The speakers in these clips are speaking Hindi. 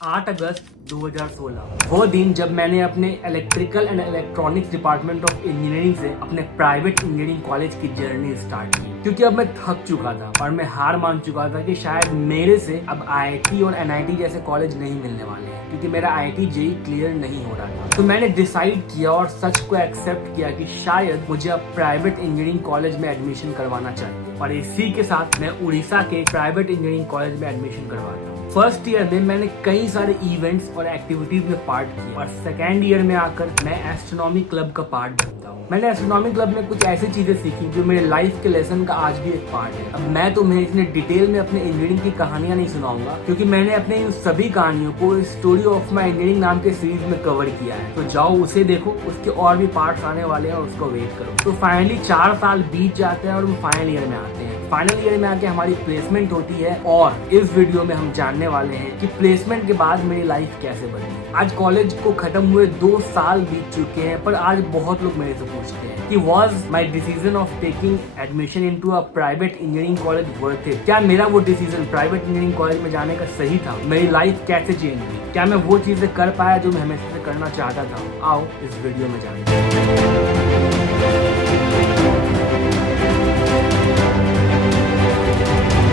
8 अगस्त 2016 वो दिन जब मैंने अपने electrical and electronics department of engineering से अपने प्राइवेट इंजीनियरिंग कॉलेज की जर्नी स्टार्ट की, क्योंकि अब मैं थक चुका था और मैं हार मान चुका था कि शायद मेरे से अब आईआईटी और एनआईटी जैसे कॉलेज नहीं मिलने वाले हैं, क्योंकि मेरा आईआईटी जेईई क्लियर नहीं हो रहा था। तो मैंने डिसाइड किया और सच को एक्सेप्ट किया कि शायद मुझे अब प्राइवेट इंजीनियरिंग कॉलेज में एडमिशन करवाना चाहिए, और इसी के साथ मैं उड़ीसा के प्राइवेट इंजीनियरिंग कॉलेज में एडमिशन करवाता हूँ। फर्स्ट ईयर में मैंने कई सारे इवेंट्स और एक्टिविटीज में पार्ट किया, और सेकेंड ईयर में आकर मैं एस्ट्रोनॉमी क्लब का पार्ट बनता हूँ। मैंने एस्ट्रोनॉमी क्लब में कुछ ऐसी चीजें सीखी जो मेरे लाइफ के लेसन का आज भी एक पार्ट है। अब मैं तुम्हें इतने डिटेल में अपने इंजीनियरिंग की कहानियां नहीं सुनाऊंगा, क्योंकि मैंने अपने इन सभी कहानियों को स्टोरी ऑफ माई इंजीनियरिंग नाम के सीरीज में कवर किया है। तो जाओ उसे देखो, उसके और भी पार्ट्स आने वाले हैं और उसको वेट करो। तो फाइनली 4 साल बीत जाते हैं और हम फाइनल ईयर में आते हैं। फाइनल ईयर में आके हमारी प्लेसमेंट होती है, और इस वीडियो में हम जानने वाले हैं कि प्लेसमेंट के बाद मेरी लाइफ कैसे बदली। आज कॉलेज को खत्म हुए 2 साल बीत चुके हैं, पर आज बहुत लोग मेरे से पूछते हैं कि was my decision of taking admission into a private engineering college worth it? क्या मेरा वो डिसीजन प्राइवेट इंजीनियरिंग कॉलेज में जाने का सही था? मेरी लाइफ कैसे चेंज हुई? क्या मैं वो चीजें कर पाया जो मैं हमेशा से करना चाहता था? आओ इस वीडियो में जानते हैं।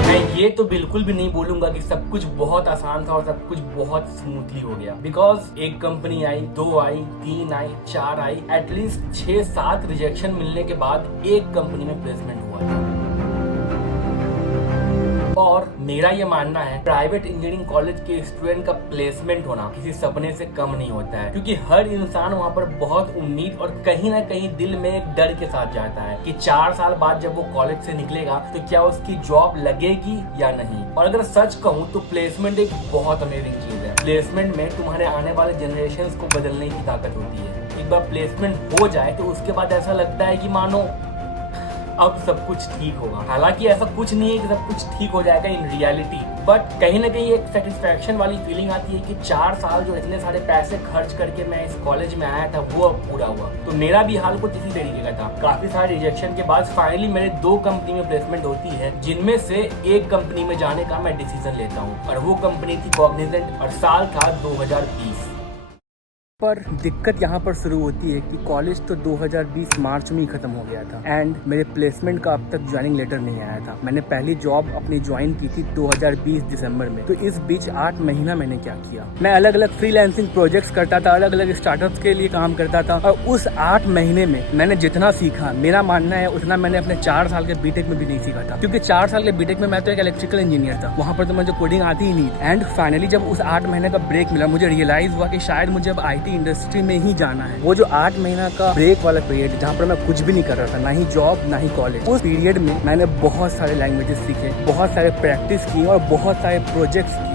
मैं ये तो बिल्कुल भी नहीं बोलूंगा कि सब कुछ बहुत आसान था और सब कुछ बहुत स्मूथली हो गया, बिकॉज एक कंपनी आई, 2 आई, 3 आई, 4 आई, एटलीस्ट 6-7 रिजेक्शन मिलने के बाद एक कंपनी में प्लेसमेंट हुआ था। और मेरा ये मानना है प्राइवेट इंजीनियरिंग कॉलेज के स्टूडेंट का प्लेसमेंट होना किसी सपने से कम नहीं होता है, क्योंकि हर इंसान वहाँ पर बहुत उम्मीद और कहीं ना कहीं दिल में एक डर के साथ जाता है कि 4 साल बाद जब वो कॉलेज से निकलेगा तो क्या उसकी जॉब लगेगी या नहीं। और अगर सच कहूँ तो प्लेसमेंट एक बहुत अमेजिंग चीज है। प्लेसमेंट में तुम्हारे आने वाले जनरेशन को बदलने की ताकत होती है। एक बार प्लेसमेंट हो जाए तो उसके बाद ऐसा लगता है कि मानो अब सब कुछ ठीक होगा। हालांकि ऐसा कुछ नहीं है कि सब कुछ ठीक हो जाएगा इन रियलिटी, बट कहीं ना कहीं एक सेटिस्फैक्शन वाली फीलिंग आती है कि 4 साल जो इतने सारे पैसे खर्च करके मैं इस कॉलेज में आया था वो अब पूरा हुआ। तो मेरा भी हाल कुछ इसी तरीके का था। काफी सारे रिजेक्शन के बाद फाइनली मेरे 2 कंपनी में प्लेसमेंट होती है, जिनमें से एक कंपनी में जाने का मैं डिसीजन लेता हूँ, और वो कंपनी थी कॉग्निजेंट, और साल था 2020। पर दिक्कत यहाँ पर शुरू होती है कि कॉलेज तो 2020 मार्च में ही खत्म हो गया था, एंड मेरे प्लेसमेंट का अब तक ज्वाइनिंग लेटर नहीं आया था। मैंने पहली जॉब अपनी ज्वाइन की थी 2020 दिसंबर में। तो इस बीच 8 महीना मैंने क्या किया? मैं अलग अलग फ्रीलांसिंग प्रोजेक्ट्स करता था, अलग अलग स्टार्टअप्स के लिए काम करता था, और उस 8 महीने में मैंने जितना सीखा, मेरा मानना है उतना मैंने अपने 4 साल के बीटेक में भी नहीं सीखा था, क्योंकि 4 साल के बीटेक में मैं तो एक इलेक्ट्रिकल इंजीनियर था। वहाँ पर तो मुझे कोडिंग आती ही नहीं। एंड फाइनली जब उस 8 महीने का ब्रेक मिला, मुझे रियलाइज हुआ कि शायद मुझे अब आईटी इंडस्ट्री में ही जाना है। वो जो 8 महीना का ब्रेक वाला पीरियड जहाँ पर मैं कुछ भी नहीं कर रहा था, ना ही जॉब ना ही कॉलेज, उस पीरियड में मैंने बहुत सारे लैंग्वेजेस सीखे, बहुत सारे प्रैक्टिस की और बहुत सारे प्रोजेक्ट्स किए।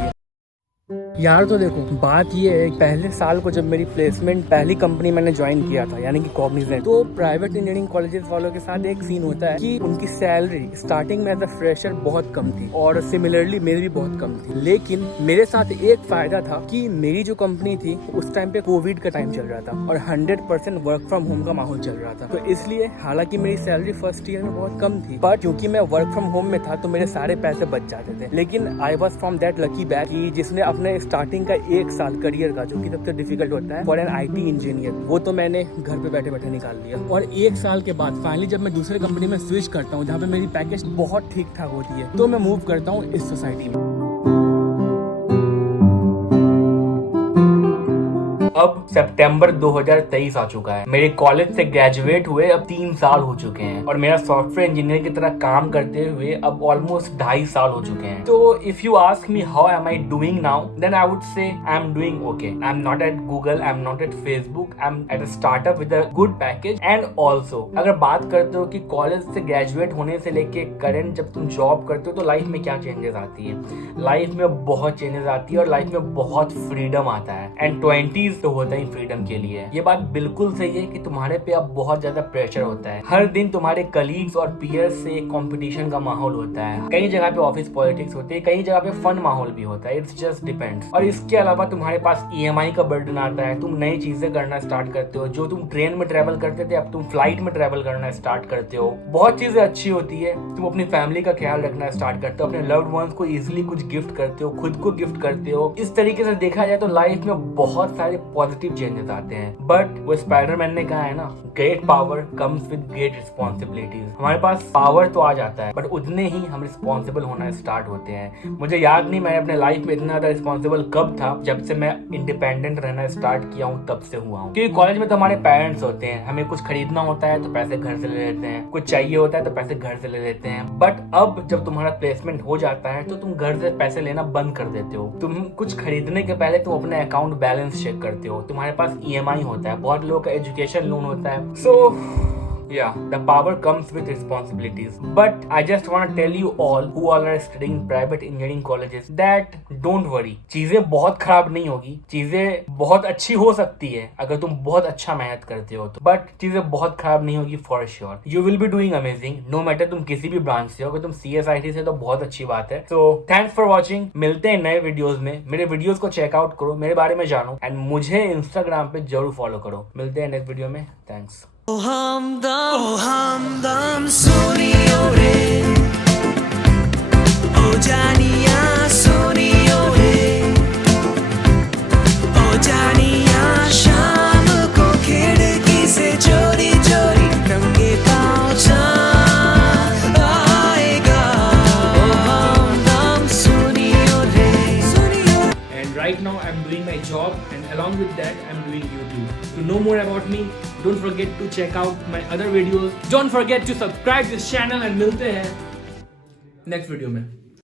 यार तो देखो, बात ये है, पहले साल को जब मेरी प्लेसमेंट पहली कंपनी मैंने ज्वाइन किया था यानी कि कॉग्निजेंट, तो प्राइवेट इंजीनियरिंग कॉलेजेस वालों के साथ एक सीन होता है कि उनकी सैलरी स्टार्टिंग में एज अ फ्रेशर बहुत कम थी, और सिमिलरली मेरी भी बहुत कम थी। लेकिन मेरे साथ एक फायदा था कि मेरी जो कंपनी थी उस टाइम पे कोविड का टाइम चल रहा था और 100% वर्क फ्रॉम होम का माहौल चल रहा था। तो इसलिए हालांकि मेरी सैलरी फर्स्ट ईयर में बहुत कम थी, पर क्योंकि मैं वर्क फ्रॉम होम में था तो मेरे सारे पैसे बच जाते थे। लेकिन I was from that lucky batch कि जिसने अपने स्टार्टिंग का 1 साल करियर का, जो कि सबसे डिफिकल्ट होता है फॉर एन आईटी इंजीनियर, वो तो मैंने घर पे बैठे बैठे निकाल लिया। और 1 साल के बाद फाइनली जब मैं दूसरे कंपनी में स्विच करता हूँ जहाँ पे मेरी पैकेज बहुत ठीक ठाक होती है, तो मैं मूव करता हूँ इस सोसाइटी में। अब सितंबर 2023 आ चुका है। मेरे कॉलेज से ग्रेजुएट हुए अब 3 साल हो चुके हैं, और मेरा सॉफ्टवेयर इंजीनियर की तरह काम करते हुए अब ऑलमोस्ट 2.5 साल हो चुके हैं। तो if you ask me how am I doing now, then I would say I am doing okay. I am not at Google, I am not at Facebook, I am at a startup with a good package. And also अगर बात करते हो कि कॉलेज से ग्रेजुएट होने से लेके करंट जब तुम जॉब करते हो तो लाइफ में क्या चेंजेस आती है? लाइफ में बहुत चेंजेस आती है और लाइफ में बहुत फ्रीडम आता है। एंड 20s तो होता ही फ्रीडम के लिए। ये बात बिल्कुल सही है कि तुम्हारे पे अब बहुत ज्यादा प्रेशर होता है। हर दिन तुम्हारे कलीग्स और पीयर्स से कंपटीशन का माहौल होता है। कई जगह पे ऑफिस पॉलिटिक्स होती है, कई जगह पे फन माहौल भी होता है। It's just depends. और इसके अलावा तुम्हारे पास EMI का बर्डन आता है। तुम नई चीजें करना स्टार्ट करते हो। जो तुम ट्रेन में ट्रेवल करते थे अब तुम फ्लाइट में ट्रेवल करना स्टार्ट करते हो। बहुत चीजें अच्छी होती है। तुम अपनी फैमिली का ख्याल रखना स्टार्ट करते हो, अपने लव्ड वंस को इजिली कुछ गिफ्ट करते हो, खुद को गिफ्ट करते हो। इस तरीके से देखा जाए तो लाइफ में बहुत सारे पॉजिटिव चेंजेस आते हैं। बट वो स्पाइडरमैन ने कहा है ना, great power comes with great responsibilities. हमारे पास पावर तो आ जाता है बट उतने ही हम रिस्पॉन्सिबल होना स्टार्ट होते हैं। मुझे याद नहीं मैं अपने लाइफ में इतना ज्यादा रिस्पॉन्सिबल कब था। जब से मैं इंडिपेंडेंट रहना स्टार्ट किया हूँ तब से हुआ हूँ। क्योंकि कॉलेज में तो हमारे पेरेंट्स होते हैं, हमें कुछ खरीदना होता है तो पैसे घर से ले लेते हैं, कुछ चाहिए होता है तो पैसे घर से ले लेते हैं। बट अब जब तुम्हारा प्लेसमेंट हो जाता है तो तुम घर से पैसे लेना बंद कर देते हो। तुम कुछ खरीदने के पहले तुम अपने अकाउंट बैलेंस चेक करते हो। तुम्हारे पास EMI होता है, बहुत लोगों का एजुकेशन लोन होता है। सो yeah, the power comes with responsibilities. But I just want to tell you all who all are studying in private engineering colleges that don't worry. चीजें बहुत खराब नहीं होगी, चीजें बहुत अच्छी हो सकती है अगर तुम बहुत अच्छा मेहनत करते हो तो। बट चीजें बहुत खराब नहीं होगी for sure. You will be doing amazing no matter तुम किसी भी ब्रांच से हो। अगर तुम CSIT से तो बहुत अच्छी बात है। So thanks for watching. मिलते हैं नए वीडियोज में। मेरे वीडियोज को चेकआउट करो, मेरे बारे में जानो एंड मुझे इंस्टाग्राम पे जरूर फॉलो करो। मिलते हैं नेक्स्ट वीडियो में। Thanks. O hamdam soniyo re, o janiya soniyo re, o janiya sham ko khidki se chori chori nange paanv chand aayega. O hamdam soniyo re. And right now I'm doing my job and along with that I'm doing YouTube. To know more about me, don't forget to check out my other videos. Don't forget to subscribe this channel and मिलते हैं next video में.